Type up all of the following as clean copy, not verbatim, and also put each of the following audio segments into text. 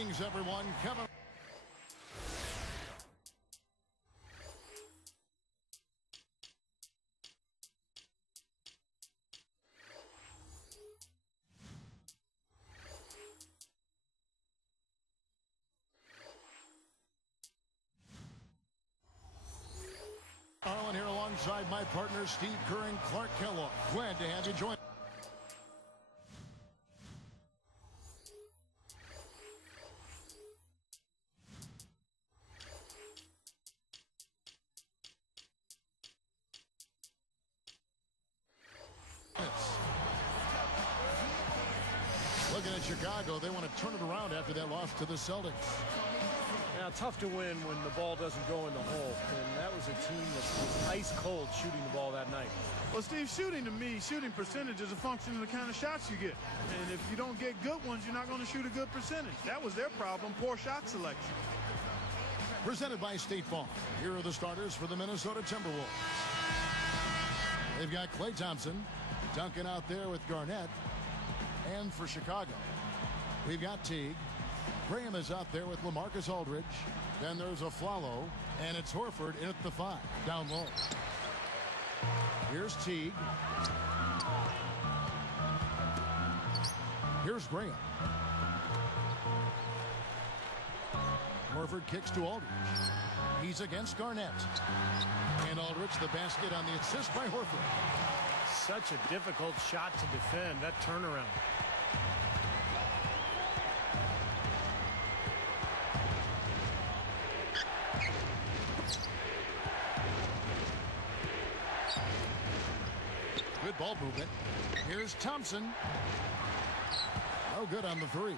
Greetings, everyone. Kevin. Arlen here alongside my partner Steve Kerr and Clark Kellogg. Glad to have you join. Looking at Chicago, they want to turn it around after that loss to the Celtics. Now, tough to win when the ball doesn't go in the hole, and that was a team that was ice cold shooting the ball that night. Well, Steve, shooting to me, shooting percentage is a function of the kind of shots you get. And if you don't get good ones, you're not going to shoot a good percentage. That was their problem, poor shot selection. Presented by State Farm. Here are the starters for the Minnesota Timberwolves. They've got Klay Thompson, Duncan out there with Garnett. And for Chicago, we've got Teague. Graham is out there with LaMarcus Aldridge. Then there's Aflalo, and it's Horford in at the 5, down low. Here's Teague. Here's Graham. Horford kicks to Aldridge. He's against Garnett. And Aldridge, the basket on the assist by Horford. Such a difficult shot to defend, that turnaround. Good ball movement. Here's Thompson. No good on the 3.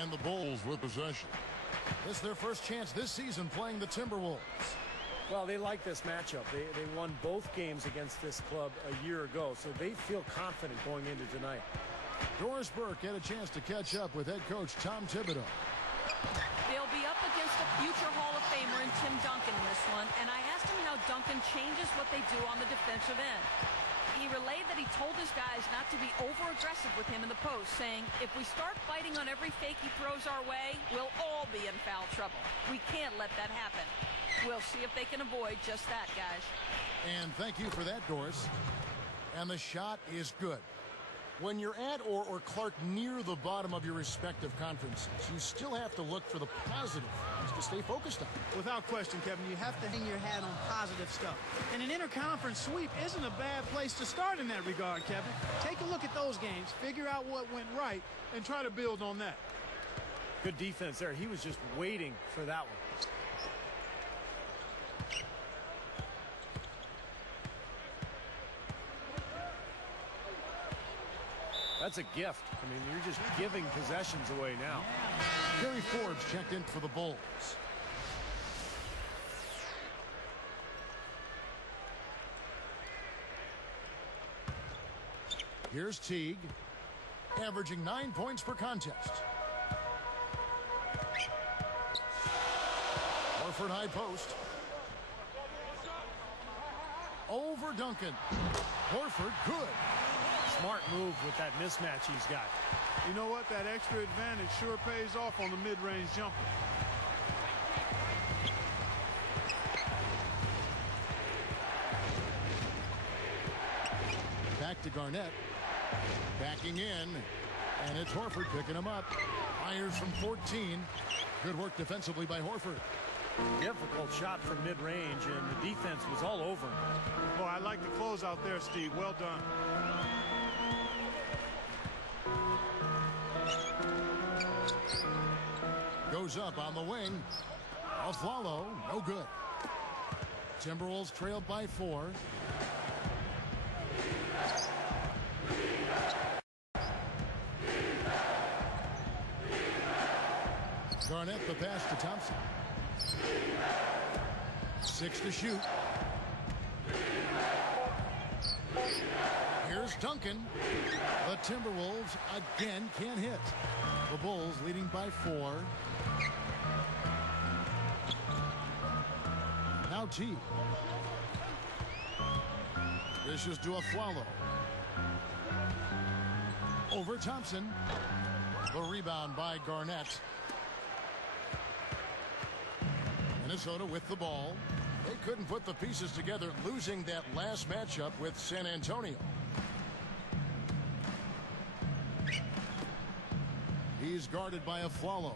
And the Bulls with possession. This is their first chance this season playing the Timberwolves. Well, they like this matchup. They won both games against this club a year ago, so they feel confident going into tonight. Doris Burke had a chance to catch up with head coach Tom Thibodeau. They'll be up against a future Hall of Famer in Tim Duncan in this one, and I asked him how Duncan changes what they do on the defensive end. He relayed that he told his guys not to be over-aggressive with him in the post, saying, if we start fighting on every fake he throws our way, we'll all be in foul trouble. We can't let that happen. We'll see if they can avoid just that, guys. And thank you for that, Doris. And the shot is good. When you're at or Clark near the bottom of your respective conferences, you still have to look for the positive things to stay focused on. Without question, Kevin, you have to hang your hat on positive stuff. And an interconference sweep isn't a bad place to start in that regard, Kevin. Take a look at those games, figure out what went right, and try to build on that. Good defense there. He was just waiting for that one. That's a gift. I mean, you're just giving possessions away now. Gary Forbes checked in for the Bulls. Here's Teague, averaging 9 points per contest. Horford high post. Over Duncan. Horford good. Smart move with that mismatch he's got. You know what? That extra advantage sure pays off on the mid-range jumper. Back to Garnett. Backing in. And it's Horford picking him up. Fires from 14. Good work defensively by Horford. Difficult shot from mid-range, and the defense was all over him. Boy, I like the close out there, Steve. Well done. Goes up on the wing. Aflalo, no good. Timberwolves trailed by 4. Garnett the pass to Thompson. 6 to shoot. Here's Duncan. The Timberwolves again can't hit. The Bulls leading by 4. Now T. Dishes to Aflalo. Over Thompson. The rebound by Garnett. Minnesota with the ball. They couldn't put the pieces together, losing that last matchup with San Antonio. He's guarded by Afflalo.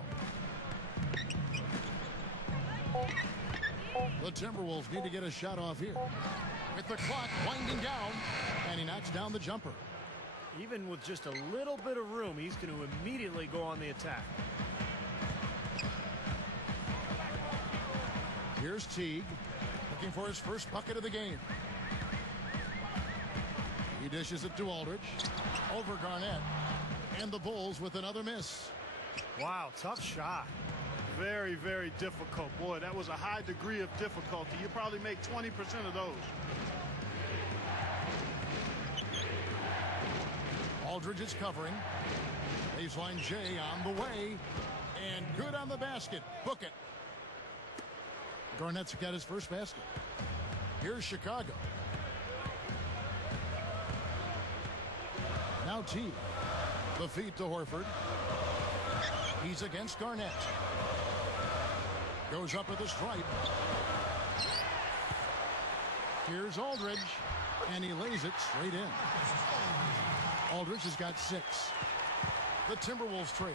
The Timberwolves need to get a shot off here. With the clock winding down, and he knocks down the jumper. Even with just a little bit of room, he's going to immediately go on the attack. Here's Teague, looking for his first bucket of the game. He dishes it to Aldridge. Over Garnett. And the Bulls with another miss. Wow, tough shot. Very, very difficult. Boy, that was a high degree of difficulty. You probably make 20% of those. Aldridge is covering. Baseline J on the way. And good on the basket. Book it. Garnett's got his first basket. Here's Chicago. Now Teague. The feed to Horford. He's against Garnett. Goes up at the stripe. Here's Aldridge. And he lays it straight in. Aldridge has got 6. The Timberwolves trail.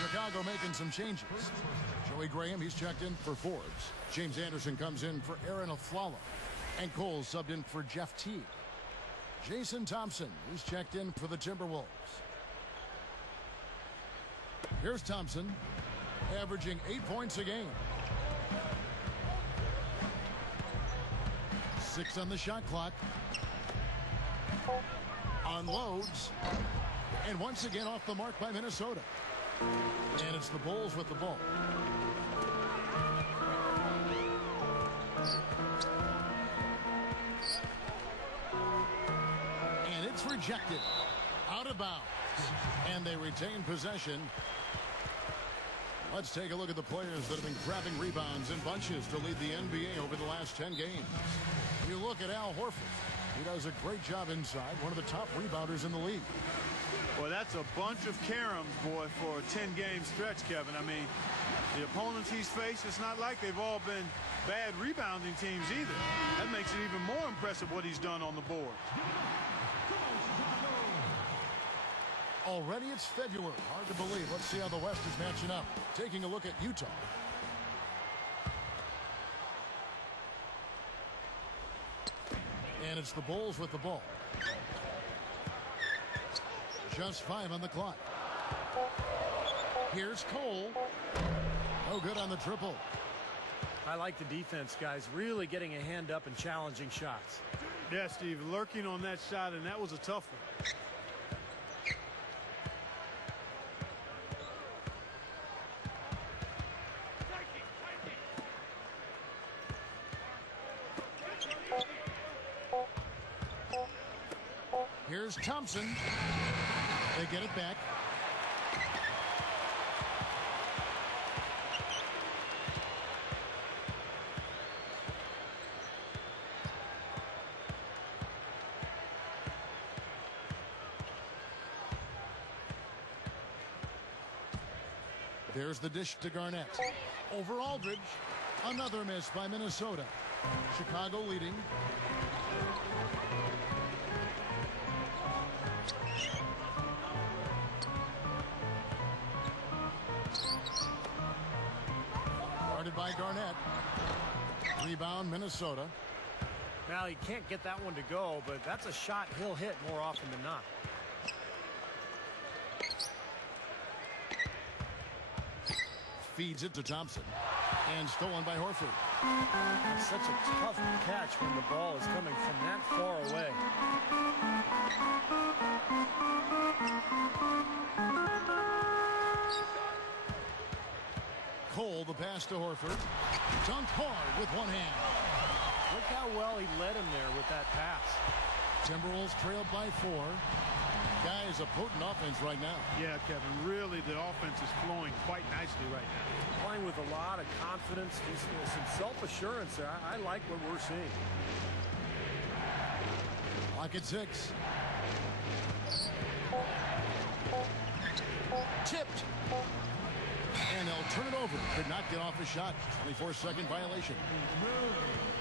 Chicago making some changes. Joey Graham, he's checked in for Forbes. James Anderson comes in for Aaron Afflalo. And Cole subbed in for Jeff Teague. Jason Thompson, he's checked in for the Timberwolves. Here's Thompson, averaging 8 points a game. 6 on the shot clock. Unloads. And once again off the mark by Minnesota. And it's the Bulls with the ball. And it's rejected. Out of bounds. And they retain possession. Let's take a look at the players that have been grabbing rebounds in bunches to lead the NBA over the last 10 games. You look at Al Horford. He does a great job inside. One of the top rebounders in the league. Well, that's a bunch of caroms, boy, for a 10-game stretch, Kevin. I mean, the opponents he's faced, it's not like they've all been bad rebounding teams either. That makes it even more impressive what he's done on the board. Already it's February. Hard to believe. Let's see how the West is matching up. Taking a look at Utah. And it's the Bulls with the ball. Just 5 on the clock. Here's Cole. No good on the triple. I like the defense, guys. Really getting a hand up and challenging shots. Yeah, Steve, lurking on that shot, and that was a tough one. Here's Thompson. They get it back. There's the dish to Garnett. Over Aldridge. Another miss by Minnesota. Chicago leading. Guarded by Garnett. Rebound Minnesota. Now, he can't get that one to go, but that's a shot he'll hit more often than not. Feeds it to Thompson. And stolen by Horford. It's such a tough catch when the ball is coming from that far away. Cole, the pass to Horford. Dunked hard with one hand. Look how well he led him there with that pass. Timberwolves trailed by 4. Guys, a potent offense right now. Yeah, Kevin, really the offense is flowing quite nicely right now. Playing with a lot of confidence, just some self-assurance there. I like what we're seeing. Clock at 6. Tipped. And they'll turn it over. Could not get off a shot. 24-second violation.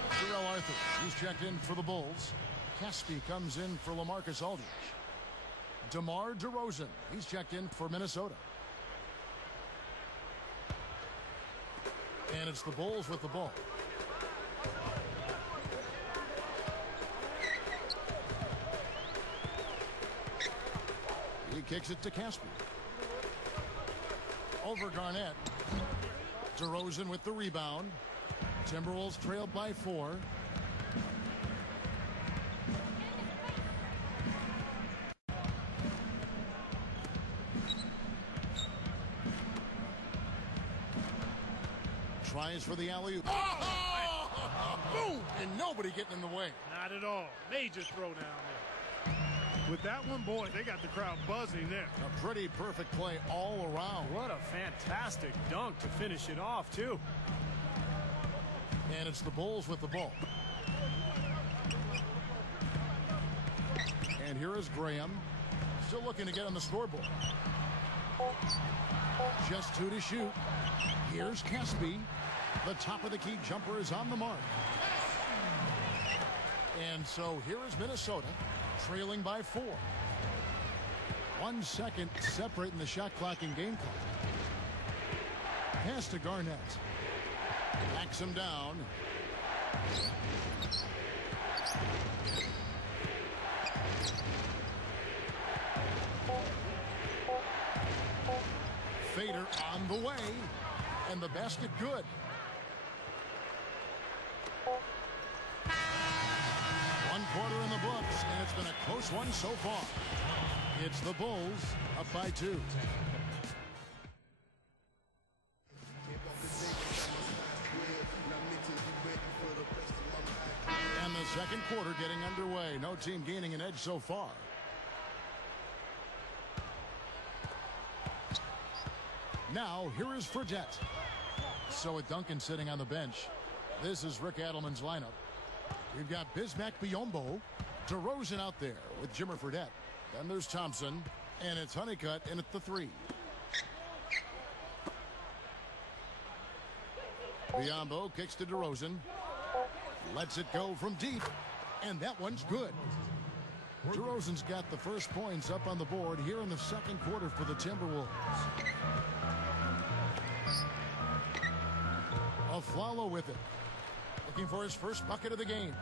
Terrell Arthur, he's checked in for the Bulls. Caspi comes in for LaMarcus Aldridge. DeMar DeRozan, he's checked in for Minnesota. And it's the Bulls with the ball. He kicks it to Caspi. Over Garnett. DeRozan with the rebound. Timberwolves trailed by 4. Tries for the alley-oop. Oh! Boom! And nobody getting in the way. Not at all. Major throw down there. With that one, boy, they got the crowd buzzing there. A pretty perfect play all around. What a fantastic dunk to finish it off, too. And it's the Bulls with the ball. And here is Graham. Still looking to get on the scoreboard. Just 2 to shoot. Here's Caspi. The top of the key jumper is on the mark. And so here is Minnesota trailing by 4. 1 second separating the shot clock and game clock. Pass to Garnett. Backs him down. Fader on the way. And the basket good. One quarter in the books, and it's been a close one so far. It's the Bulls up by 2. And the second quarter getting underway. No team gaining an edge so far. Now, here is Fredette. So with Duncan sitting on the bench, this is Rick Adelman's lineup. We've got Bismack Biyombo, DeRozan out there with Jimmer Fredette. Then there's Thompson, and it's Honeycutt in at the 3. Biyombo kicks to DeRozan. Lets it go from deep, and that one's good. DeRozan's got the first points up on the board here in the second quarter for the Timberwolves. Afflalo with it. Looking for his first bucket of the game.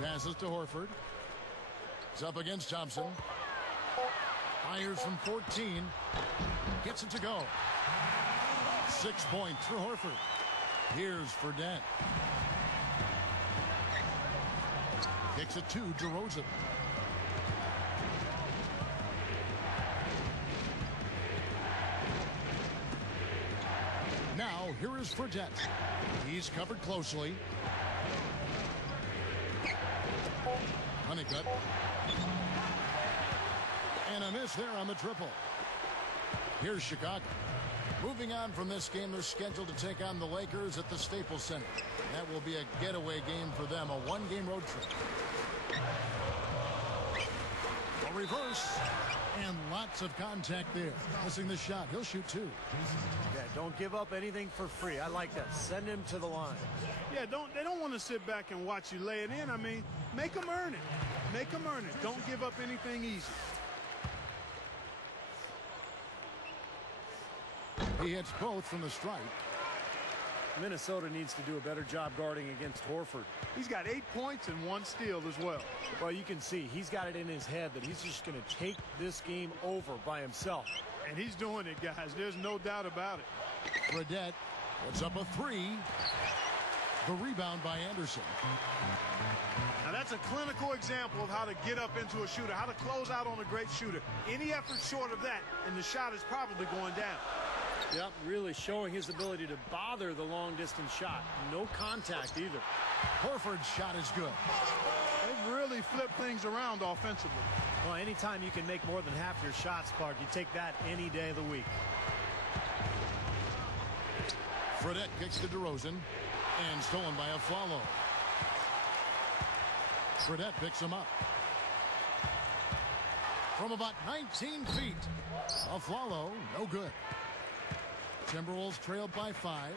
Passes to Horford. He's up against Thompson. Fires from 14. Gets it to go. 6 points for Horford. Here's Fredette. Kicks it to DeRozan. Now, here is Fredette. He's covered closely. Honeycutt. And a miss there on the triple. Here's Chicago. Moving on from this game, they're scheduled to take on the Lakers at the Staples Center. That will be a getaway game for them, a 1-game road trip. A reverse. And lots of contact there. Missing the shot. He'll shoot 2. Yeah, don't give up anything for free. I like that. Send him to the line. Yeah, they don't want to sit back and watch you lay it in. I mean, make them earn it. Make them earn it. Don't give up anything easy. He hits both from the strike. Minnesota needs to do a better job guarding against Horford. He's got 8 points and 1 steal as well. Well, you can see he's got it in his head that he's just going to take this game over by himself. And he's doing it, guys. There's no doubt about it. Fredette puts up a 3. The rebound by Anderson. Now that's a clinical example of how to get up into a shooter, how to close out on a great shooter. Any effort short of that, and the shot is probably going down. Yep, really showing his ability to bother the long-distance shot. No contact either. Horford's shot is good. They've really flipped things around offensively. Well, anytime you can make more than half your shots, Clark, you take that any day of the week. Fredette kicks to DeRozan, and stolen by Aflalo. Fredette picks him up. From about 19 feet, Aflalo, no good. Timberwolves trailed by 5.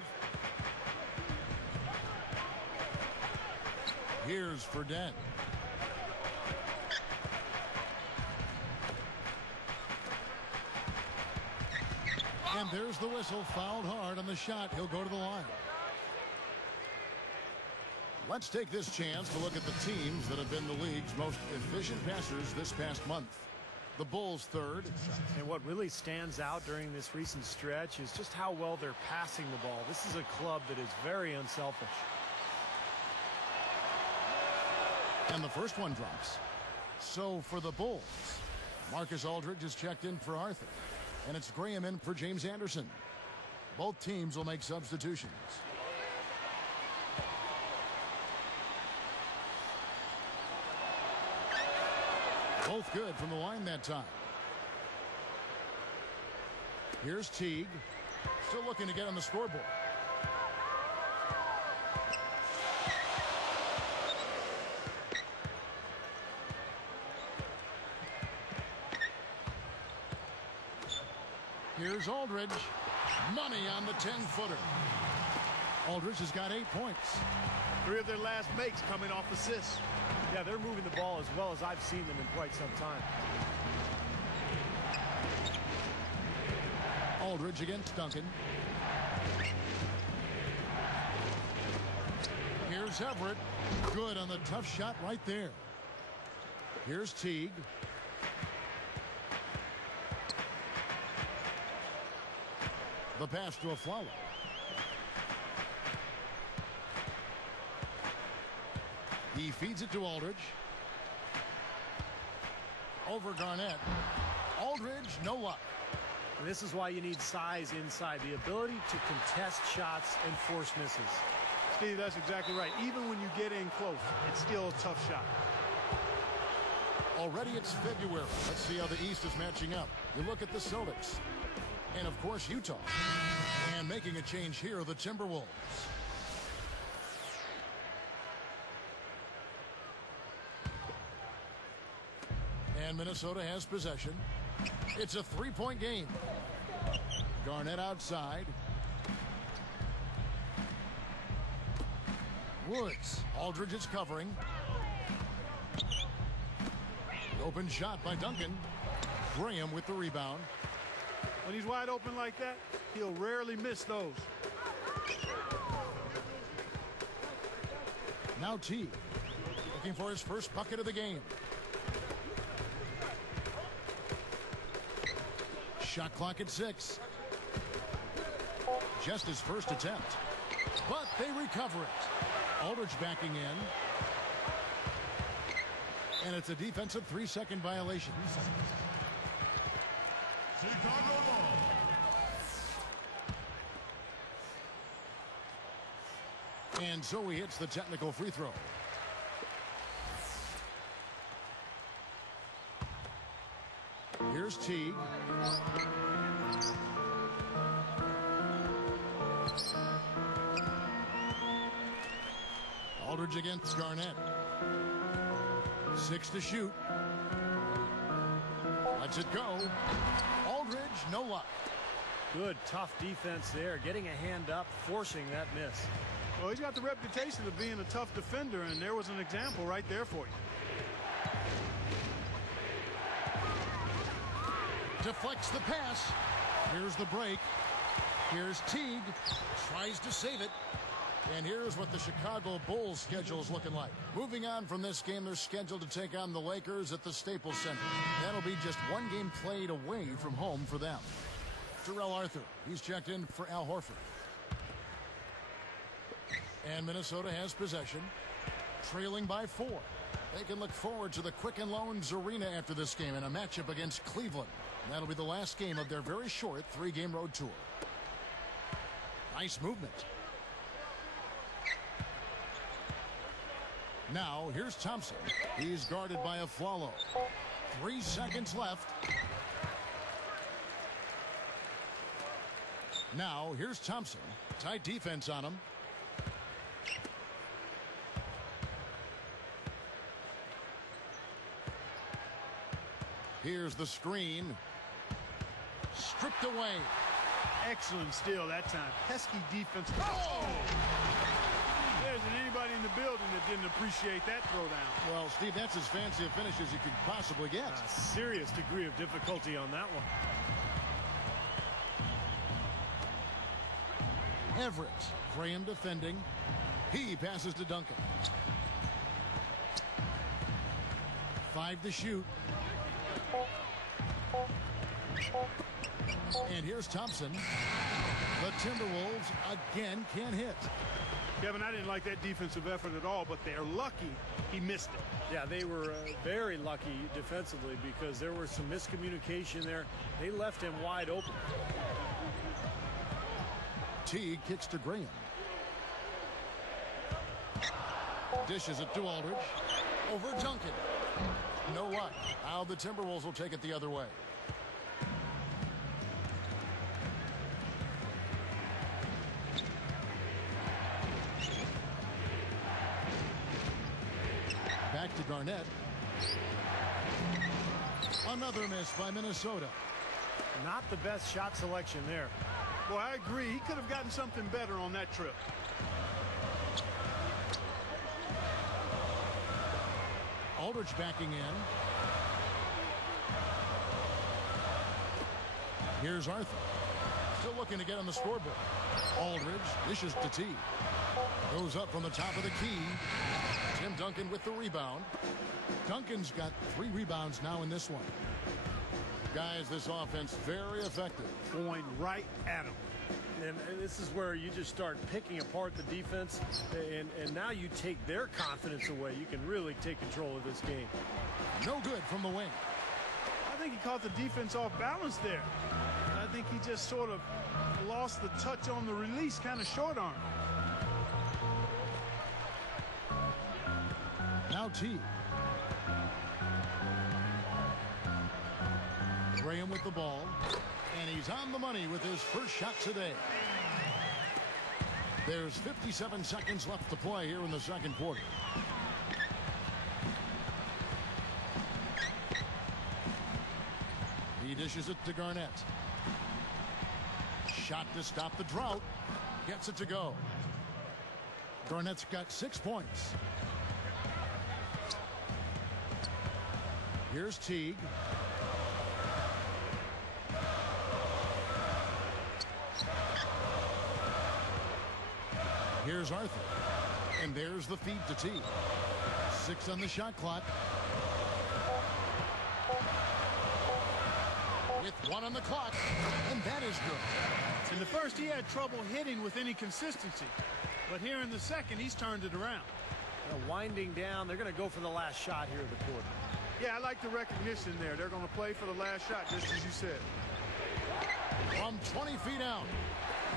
Here's Fredette. And there's the whistle, fouled hard on the shot. He'll go to the line. Let's take this chance to look at the teams that have been the league's most efficient passers this past month. The Bulls third. And what really stands out during this recent stretch is just how well they're passing the ball. This is a club that is very unselfish. And the first one drops. So for the Bulls, Marcus Aldridge is checked in for Arthur. And it's Graham in for James Anderson. Both teams will make substitutions. Both good from the line that time. Here's Teague. Still looking to get on the scoreboard. Here's Aldridge. Money on the 10-footer. Aldridge has got 8 points. 3 of their last makes coming off assists. Yeah, they're moving the ball as well as I've seen them in quite some time. Aldridge against Duncan. Here's Everett. Good on the tough shot right there. Here's Teague. The pass to Aflalo. He feeds it to Aldridge. Over Garnett. Aldridge, no luck. And this is why you need size inside, the ability to contest shots and force misses. Steve, that's exactly right. Even when you get in close, it's still a tough shot. Already it's February. Let's see how the East is matching up. You look at the Celtics. And, of course, Utah. And making a change here, the Timberwolves. And Minnesota has possession. It's a 3-point game. Garnett outside. Woods. Aldridge is covering. Open shot by Duncan. Graham with the rebound. When he's wide open like that, he'll rarely miss those. Now Teague, looking for his first bucket of the game. Shot clock at 6. Just his first attempt. But they recover it. Aldridge backing in. And it's a defensive 3-second violation. Chicago ball. And so he hits the technical free throw. Here's Teague. Aldridge against Garnett. 6 to shoot. Lets it go. Aldridge, no luck. Good, tough defense there. Getting a hand up, forcing that miss. Well, he's got the reputation of being a tough defender, and there was an example right there for you. Deflects the pass. Here's the break. Here's Teague. Tries to save it. And here's what the Chicago Bulls schedule is looking like. Moving on from this game, they're scheduled to take on the Lakers at the Staples Center. That'll be just one game played away from home for them. Terrell Arthur, he's checked in for Al Horford. And Minnesota has possession, trailing by 4. They can look forward to the Quicken Loans Arena after this game in a matchup against Cleveland. That'll be the last game of their very short 3-game road tour. Nice movement. Now, here's Thompson. He's guarded by Aflalo. 3 seconds left. Now, here's Thompson. Tight defense on him. Here's the screen. Stripped away. Excellent steal that time. Pesky defense. Oh! There isn't anybody in the building that didn't appreciate that throwdown. Well, Steve, that's as fancy a finish as you could possibly get. A serious degree of difficulty on that one. Everett. Graham defending. He passes to Duncan. 5 to shoot. And here's Thompson. The Timberwolves again can't hit. Kevin, I didn't like that defensive effort at all, but they're lucky he missed it. Yeah, they were very lucky defensively because there was some miscommunication there. They left him wide open. Teague kicks to Graham. Dishes it to Aldridge. Over Duncan. No luck. Now the Timberwolves will take it the other way. Back to Garnett. Another miss by Minnesota. Not the best shot selection there. Boy, I agree. He could have gotten something better on that trip. Aldridge backing in. Here's Arthur. Still looking to get on the scoreboard. Aldridge dishes to T. Goes up from the top of the key. Tim Duncan with the rebound. Duncan's got 3 rebounds now in this one. Guys, this offense very effective. Going right at him. And this is where you just start picking apart the defense, and now you take their confidence away. You can really take control of this game. No good from the wing. I think he caught the defense off balance there. I think he just sort of lost the touch on the release, kind of short arm. Now T. Graham with the ball. And he's on the money with his first shot today. There's 57 seconds left to play here in the second quarter. He dishes it to Garnett. Shot to stop the drought. Gets it to go. Garnett's got 6 points. Here's Teague. Here's Arthur. And there's the feed to T. 6 on the shot clock. With 1 on the clock. And that is good. In the first, he had trouble hitting with any consistency. But here in the second, he's turned it around. Winding down, they're going to go for the last shot here of the quarter. Yeah, I like the recognition there. They're going to play for the last shot, just as you said. From 20 feet out.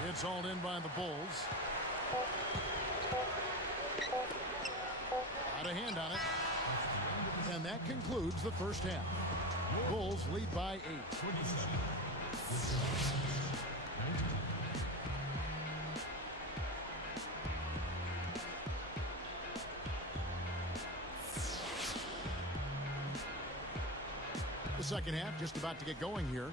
It's hauled in by the Bulls. Got a hand on it. And that concludes the first half. Bulls lead by 8. The second half just about to get going here.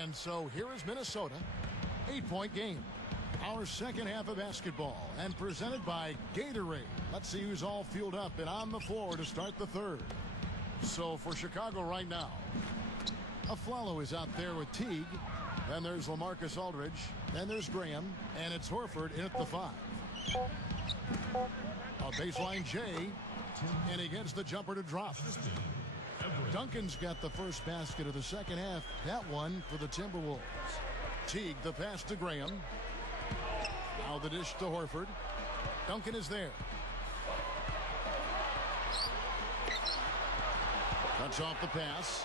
And so here is Minnesota. 8-point game. Our second half of basketball and presented by Gatorade. Let's see who's all fueled up and on the floor to start the third. So for Chicago right now, Aflalo is out there with Teague. Then there's LaMarcus Aldridge. Then there's Graham. And it's Horford in at the 5. A baseline J. And he gets the jumper to drop. Duncan's got the first basket of the second half. That one for the Timberwolves. Teague the pass to Graham. Now the dish to Horford. Duncan is there. Cuts off the pass.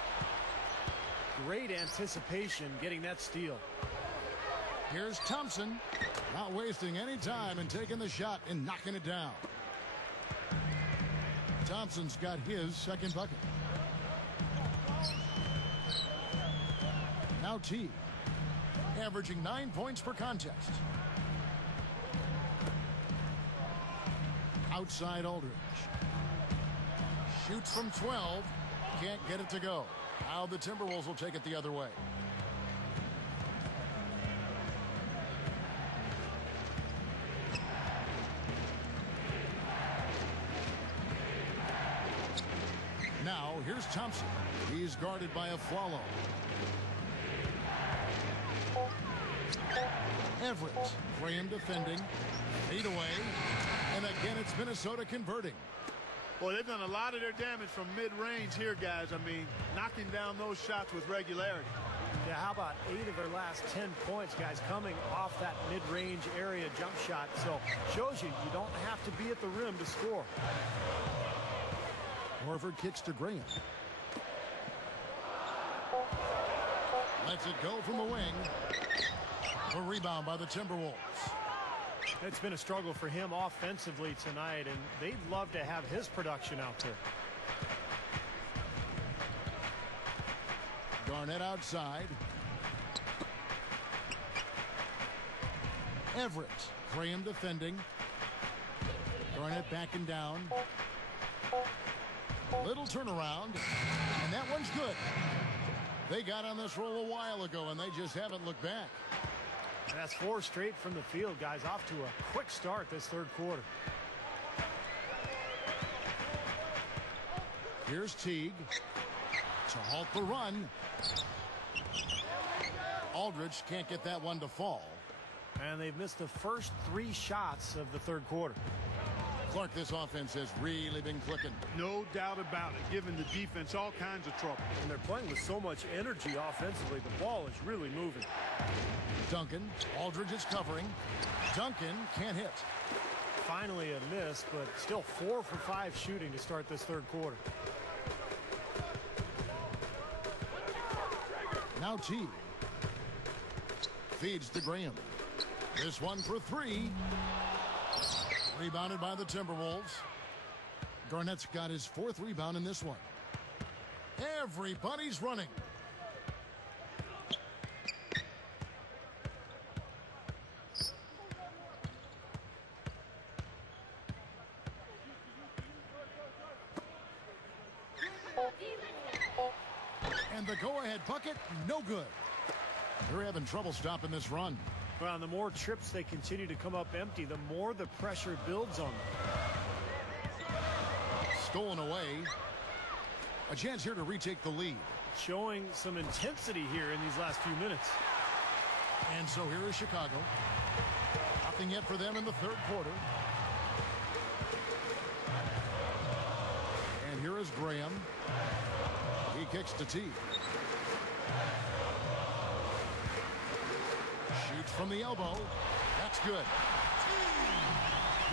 Great anticipation getting that steal. Here's Thompson. Not wasting any time and taking the shot and knocking it down. Thompson's got his second bucket. Now Teague, averaging 9 points per contest. Outside Aldridge. Shoots from 12. Can't get it to go. Now the Timberwolves will take it the other way. Now here's Thompson. He's guarded by a Flalo. Everett, Graham defending. Fade away. And again, it's Minnesota converting. Well, they've done a lot of their damage from mid-range here, guys. I mean, knocking down those shots with regularity. Yeah, how about 8 of their last 10 points, guys, coming off that mid-range area jump shot. So, shows you don't have to be at the rim to score. Horford kicks to Graham. Lets it go from the wing. A rebound by the Timberwolves. It's been a struggle for him offensively tonight, and they'd love to have his production out there. Garnett outside. Everett. Graham defending. Garnett backing down. Little turnaround. And that one's good. They got on this roll a while ago, and they just haven't looked back. And that's 4 straight from the field, guys. Off to a quick start this third quarter. Here's Teague to halt the run. Aldridge can't get that one to fall. And they've missed the first 3 shots of the third quarter. Clark, this offense has really been clicking. No doubt about it, giving the defense all kinds of trouble. And they're playing with so much energy offensively. The ball is really moving. Duncan, Aldridge is covering. Duncan can't hit. Finally a miss, but still 4 for 5 shooting to start this third quarter. Now Teague. Feeds to Graham. This one for 3. Rebounded by the Timberwolves. Garnett's got his 4th rebound in this one. Everybody's running. And the go-ahead bucket, no good. They're having trouble stopping this run. Well, and the more trips they continue to come up empty, the more the pressure builds on them. Stolen away. A chance here to retake the lead. Showing some intensity here in these last few minutes. And so here is Chicago. Nothing yet for them in the third quarter. And here is Graham. He kicks to Teague. Shoots from the elbow. That's good.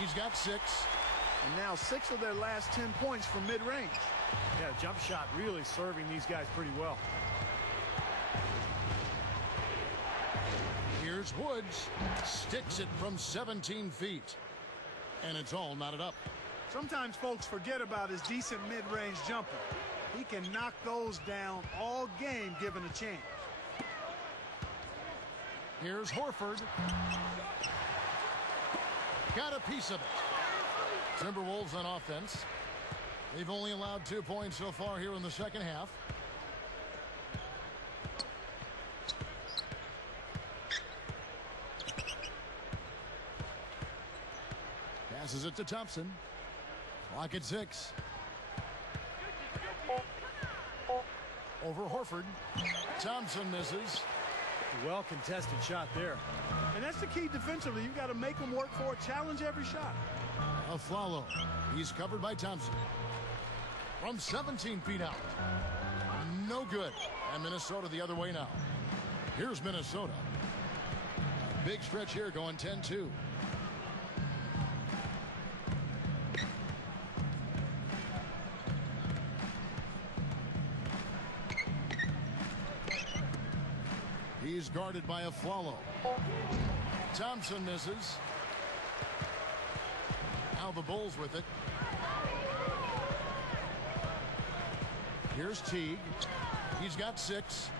He's got 6. And now 6 of their last 10 points from mid-range. Yeah, jump shot really serving these guys pretty well. Here's Woods. Sticks it from 17 feet. And it's all knotted up. Sometimes folks forget about his decent mid-range jumper. He can knock those down all game given a chance. Here's Horford. Got a piece of it. Timberwolves on offense. They've only allowed 2 points so far here in the second half. Passes it to Thompson. Clock at 6. Over Horford. Thompson misses. Well contested shot there. And that's the key defensively. You've got to make them work for it. Challenge every shot. Flalo. He's covered by Thompson. from 17 feet out. No good. And Minnesota the other way now. Here's Minnesota. A big stretch here going 10-2. He's guarded by Afflalo. Thompson misses. Now the Bulls with it. Here's Teague. He's got 6.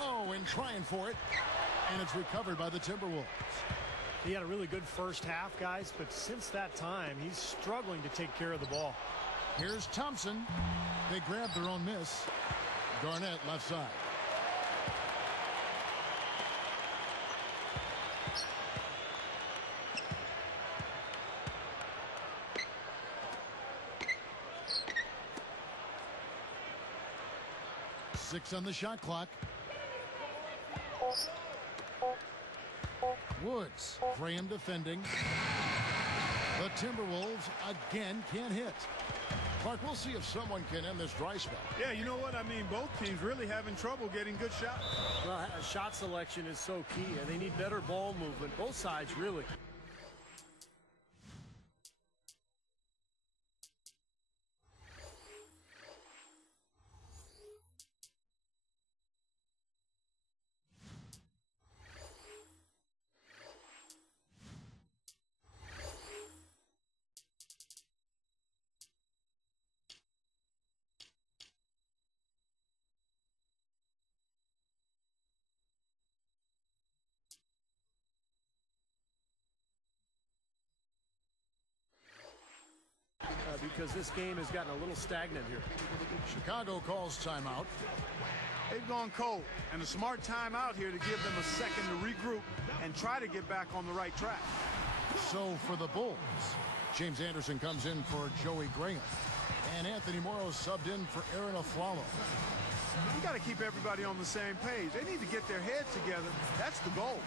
Oh, and trying for it. And it's recovered by the Timberwolves. He had a really good first half, guys, but since that time, he's struggling to take care of the ball. Here's Thompson. They grab their own miss. Garnett left side. Six on the shot clock. Woods. Graham defending. The Timberwolves again can't hit. Mark, we'll see if someone can end this dry spell. Yeah, you know what? I mean, both teams really having trouble getting good shots. Well, shot selection is so key, and they need better ball movement. Both sides, really. Because this game has gotten a little stagnant here. Chicago calls timeout. They've gone cold, and a smart timeout here to give them a second to regroup and try to get back on the right track. So for the Bulls, James Anderson comes in for Joey Graham, and Anthony Morrow subbed in for Aaron Afflalo. You got to keep everybody on the same page. They need to get their heads together. That's the goal.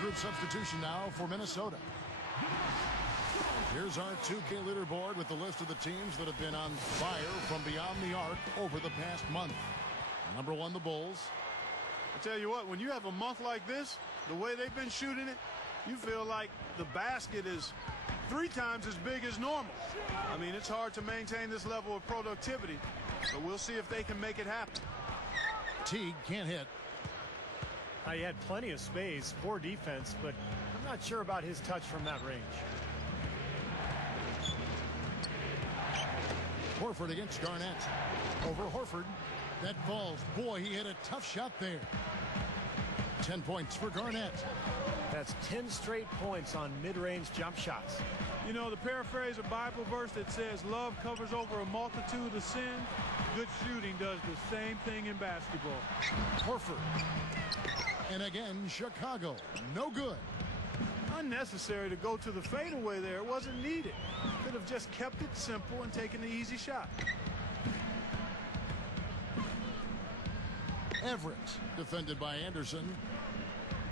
Group substitution now for Minnesota. Here's our 2K leaderboard with the list of the teams that have been on fire from beyond the arc over the past month. Number 1, the Bulls. I tell you what, when you have a month like this, the way they've been shooting it, you feel like the basket is 3 times as big as normal. I mean, it's hard to maintain this level of productivity, but we'll see if they can make it happen. Teague can't hit. He had plenty of space, poor defense, but I'm not sure about his touch from that range. Horford against Garnett. Over Horford. That falls. Boy, he hit a tough shot there. 10 points for Garnett. That's 10 straight points on mid-range jump shots. You know, to paraphrase a Bible verse that says, love covers over a multitude of sin, good shooting does the same thing in basketball. Horford. And again, Chicago. No good. Unnecessary to go to the fadeaway there. It wasn't needed. Could have just kept it simple and taken the easy shot. Everett, defended by Anderson,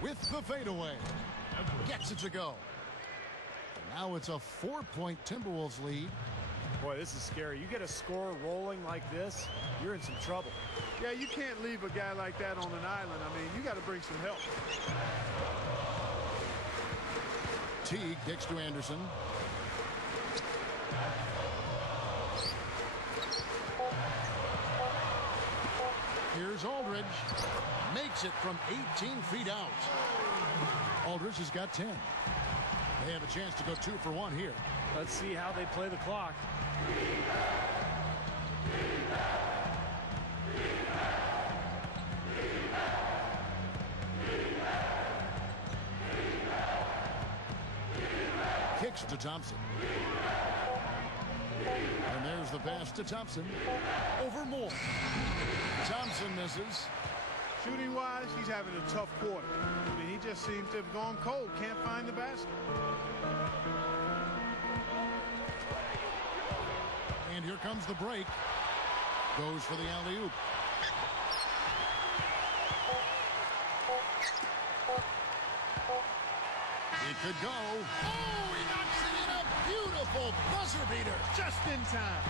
with the fadeaway. Gets it to go. Now it's a 4-point Timberwolves lead. Boy, this is scary. You get a score rolling like this, you're in some trouble. Yeah, you can't leave a guy like that on an island. I mean, you got to bring some help. Teague kicks to Anderson. Here's Aldridge. Makes it from 18 feet out. Aldridge has got 10. They have a chance to go 2 for 1 here. Let's see how they play the clock. Kicks to Thompson. And there's the pass to Thompson. Over Moore. Thompson misses. Shooting-wise, he's having a tough quarter. I mean, he just seems to have gone cold. Can't find the basket. And here comes the break. Goes for the alley-oop. It could go. Oh, he knocks it in. A beautiful buzzer beater. Just in time.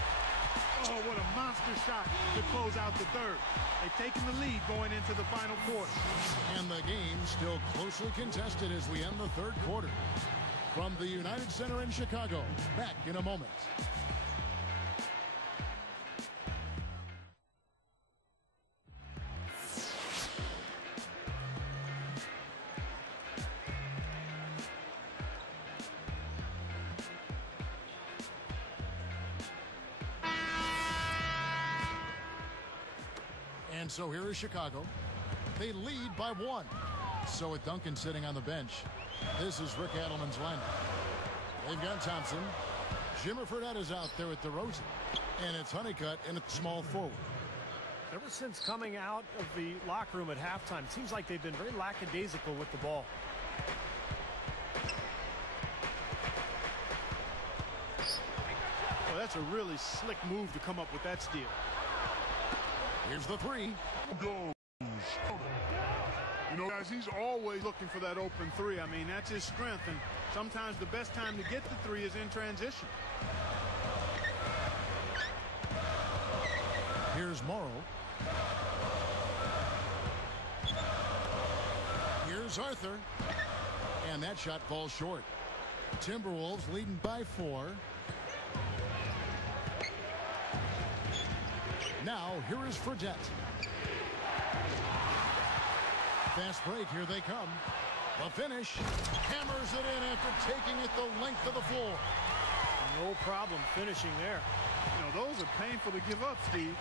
Oh, what a monster shot to close out the third. They've taken the lead going into the final quarter. And the game still closely contested as we end the third quarter. From the United Center in Chicago, back in a moment. And so here is Chicago. They lead by 1. So with Duncan sitting on the bench, this is Rick Adelman's lineup. They've got Thompson. Jimmer Fredette is out there with DeRozan. And it's Honeycutt in a small forward. Ever since coming out of the locker room at halftime, it seems like they've been very lackadaisical with the ball. Well, that's a really slick move to come up with that steal. Here's the three. Goes. You know, guys, he's always looking for that open three. I mean, that's his strength, and sometimes the best time to get the three is in transition. Here's Morrow. Here's Arthur. And that shot falls short. Timberwolves leading by 4. Now, here is Fredette. Fast break, here they come. The finish. Hammers it in after taking it the length of the floor. No problem finishing there. You know, those are painful to give up, Steve.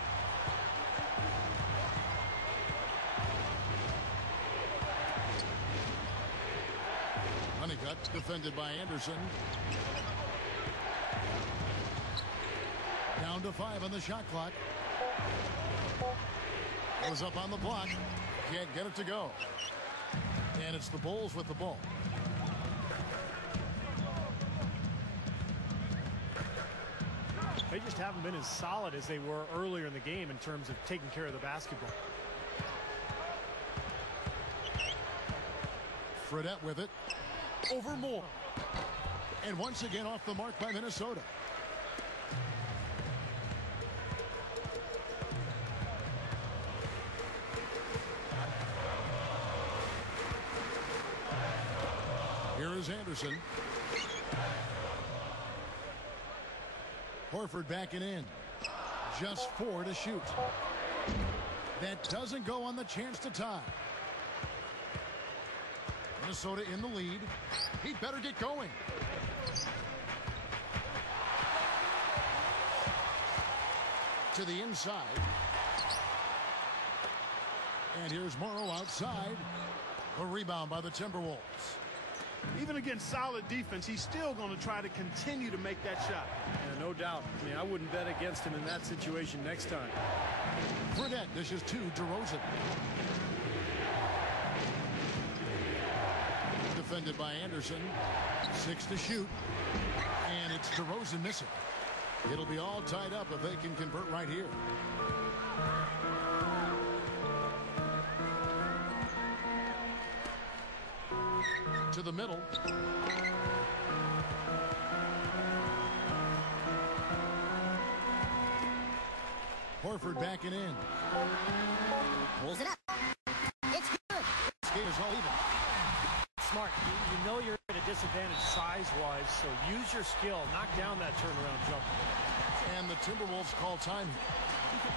Honeycutt defended by Anderson. Down to 5 on the shot clock. Goes up on the block. Can't get it to go. And it's the Bulls with the ball. They just haven't been as solid as they were earlier in the game in terms of taking care of the basketball. Fredette with it. Over Moore. And once again off the mark by Minnesota. Here is Anderson. Horford backing in. Just 4 to shoot. That doesn't go on the chance to tie. Minnesota in the lead. He better get going. To the inside. And here's Morrow outside. A rebound by the Timberwolves. Even against solid defense, he's still going to try to continue to make that shot. Yeah, no doubt. I mean, I wouldn't bet against him in that situation next time. Fredette dishes to DeRozan. Defended by Anderson. 6 to shoot. And it's DeRozan missing. It'll be all tied up if they can convert right here. To the middle. Horford backing in. Pulls it up. It's good. This game is all even. Smart. You know you're at a disadvantage size-wise, so use your skill. Knock down that turnaround jumper. And the Timberwolves call time here.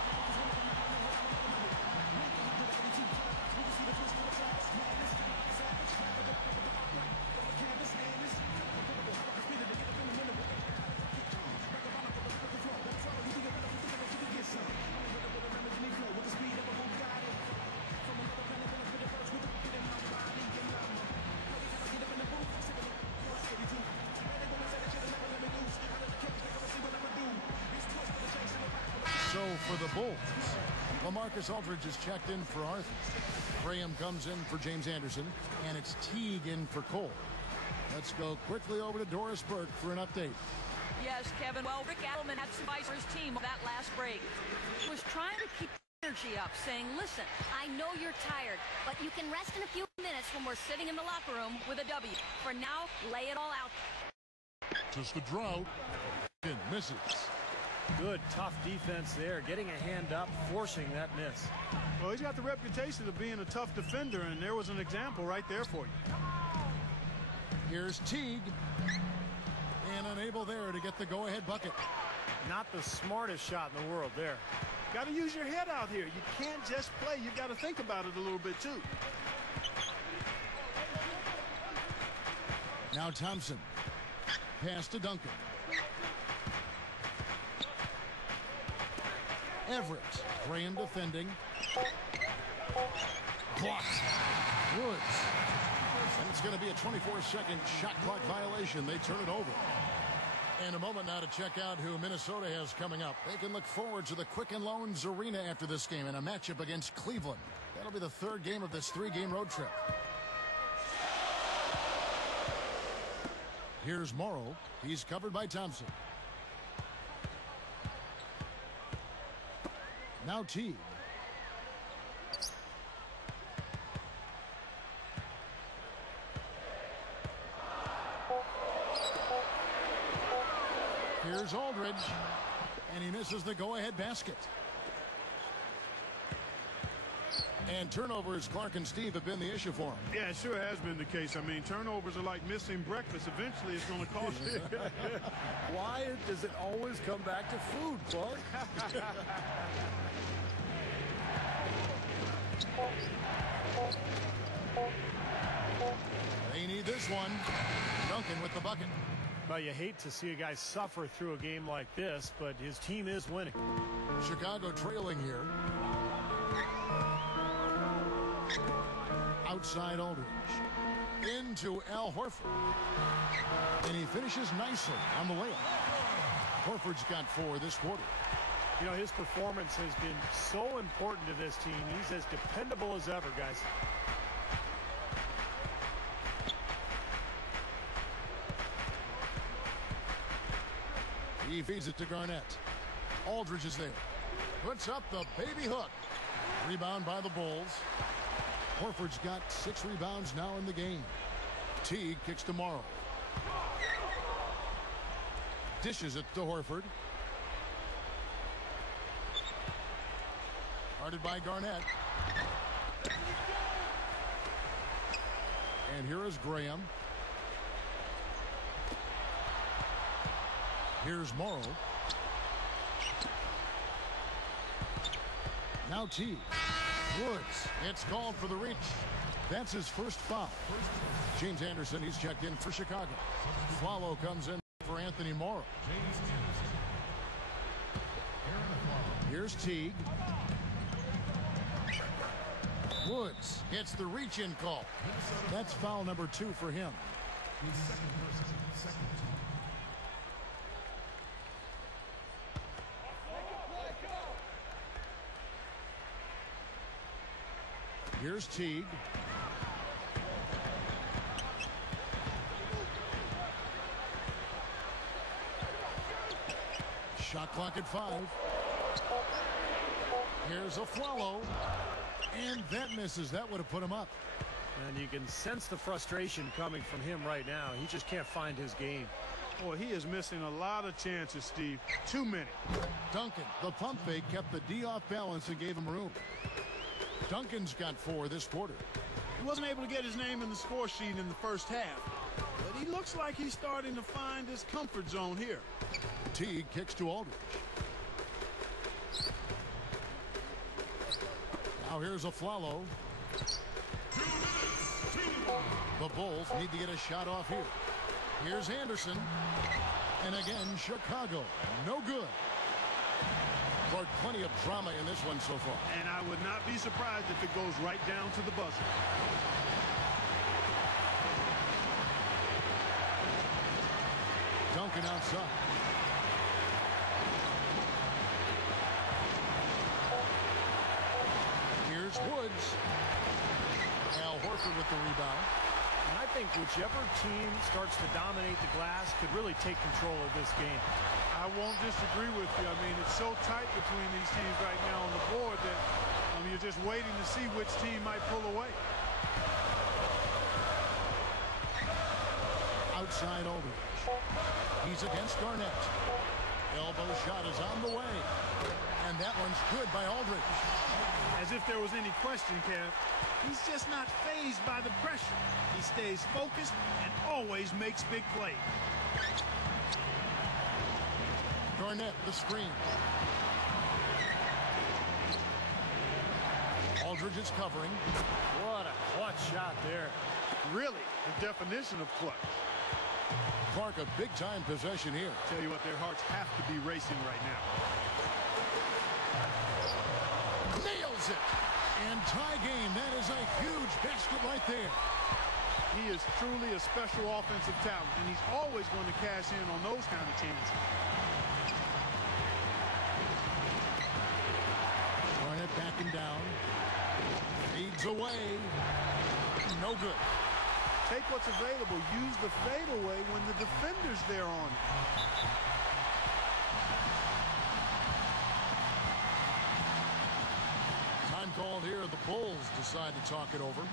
So for the Bulls, LaMarcus Aldridge is checked in for Arthur. Graham comes in for James Anderson, and it's Teague in for Cole. Let's go quickly over to Doris Burke for an update. Yes, Kevin. Well, Rick Adelman had some advice for his team that last break. He was trying to keep energy up, saying, listen, I know you're tired, but you can rest in a few minutes when we're sitting in the locker room with a W. For now, lay it all out. Just the drought. And misses. Good, tough defense there. Getting a hand up, forcing that miss. Well, he's got the reputation of being a tough defender, and there was an example right there for you. Here's Teague. And unable there to get the go-ahead bucket. Not the smartest shot in the world there. Got to use your head out here. You can't just play. You got to think about it a little bit, too. Now Thompson. Pass to Duncan. Everett. Graham defending. Blocked. Woods. And it's going to be a 24-second shot clock violation. They turn it over. And a moment now to check out who Minnesota has coming up. They can look forward to the Quicken Loans Arena after this game in a matchup against Cleveland. That'll be the third game of this three-game road trip. Here's Morrow. He's covered by Thompson. Now Teague. Here's Aldridge. And he misses the go-ahead basket. And turnovers, Clark and Steve, have been the issue for him. Yeah, it sure has been the case. I mean, turnovers are like missing breakfast. Eventually, it's going to cost you. Why does it always come back to food, Clark? They need this one. Duncan with the bucket. Well, you hate to see a guy suffer through a game like this, but his team is winning. Chicago trailing here. Outside Aldridge. Into Al Horford. And he finishes nicely on the layup. Horford's got 4 this quarter. You know, his performance has been so important to this team. He's as dependable as ever, guys. He feeds it to Garnett. Aldridge is there. Puts up the baby hook. Rebound by the Bulls. Horford's got 6 rebounds now in the game. Teague kicks to Morrow. Dishes it to Horford. Guarded by Garnett. And here is Graham. Here's Morrow. Now Teague. Woods. It's called for the reach. That's his first foul. James Anderson, he's checked in for Chicago. Follow comes in for Anthony Morrow. Here's Teague. Woods hits the reach-in call. That's foul number 2 for him. Here's Teague. Shot clock at 5. Here's a follow. And that misses. That would have put him up. And you can sense the frustration coming from him right now. He just can't find his game. Boy, he is missing a lot of chances, Steve. Too many. Duncan, the pump fake, kept the D off balance and gave him room. Duncan's got 4 this quarter. He wasn't able to get his name in the score sheet in the first half, but he looks like he's starting to find his comfort zone here. Teague kicks to Aldridge. Now here's a Flalo. The Bulls need to get a shot off here. Here's Anderson. And again, Chicago. No good. Clark, plenty of drama in this one so far. And I would not be surprised if it goes right down to the buzzer. Duncan outside. Here's Woods. Al Horford with the rebound. And I think whichever team starts to dominate the glass could really take control of this game. I won't disagree with you. I mean, it's so tight between these teams right now on the board that you're just waiting to see which team might pull away. Outside Aldridge. He's against Garnett. Elbow shot is on the way. And that one's good by Aldridge. As if there was any question, Kev. He's just not fazed by the pressure. He stays focused and always makes big plays. Garnett, the screen. Aldridge is covering. What a clutch shot there. Really, the definition of clutch. Clark, a big-time possession here. Tell you what, their hearts have to be racing right now. Nails it. And tie game. That is a huge basket right there. He is truly a special offensive talent, and he's always going to cash in on those kind of chances. Garnett backing down. Feeds away. No good. Take what's available. Use the fadeaway when the defender's there on it. Time called here. The Bulls decide to talk it over.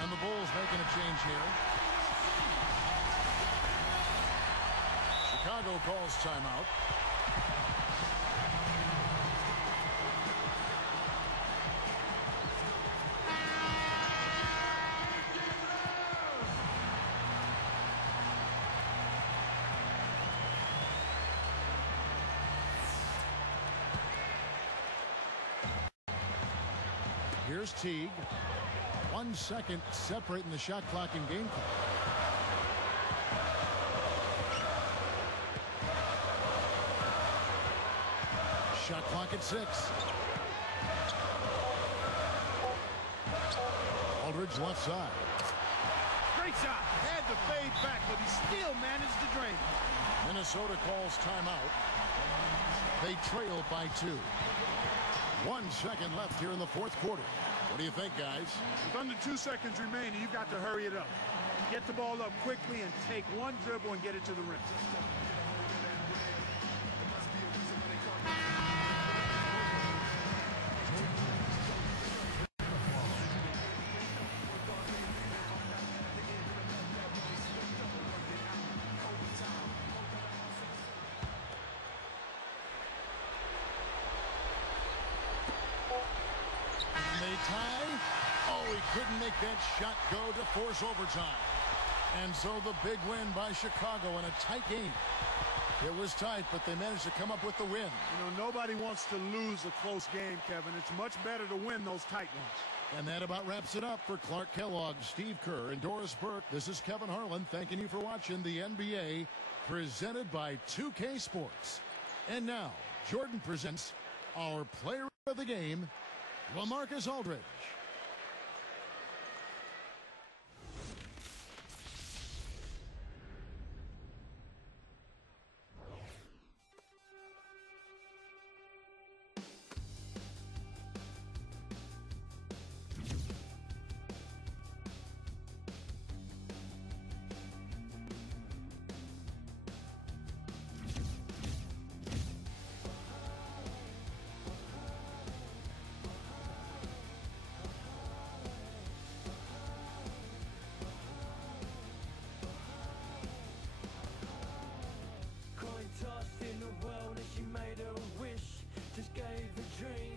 And the Bulls making a change here. Chicago calls timeout. Here's Teague. 1 second separating the shot clock and game clock. Shot clock at 6. Aldridge left side. Great shot. Had to fade back, but he still managed to drain. Minnesota calls timeout. They trail by 2. 1 second left here in the fourth quarter. What do you think, guys? With under 2 seconds remaining, you've got to hurry it up. Get the ball up quickly and take one dribble and get it to the rim. Tie. Oh, he couldn't make that shot go to force overtime. And so the big win by Chicago in a tight game. It was tight, but they managed to come up with the win. You know, nobody wants to lose a close game, Kevin. It's much better to win those tight ones. And that about wraps it up for Clark Kellogg, Steve Kerr, and Doris Burke. This is Kevin Harlan thanking you for watching the NBA presented by 2K Sports. And now, Jordan presents our player of the game, LaMarcus Aldridge. Tossed in the world and she made a wish, just gave a dream.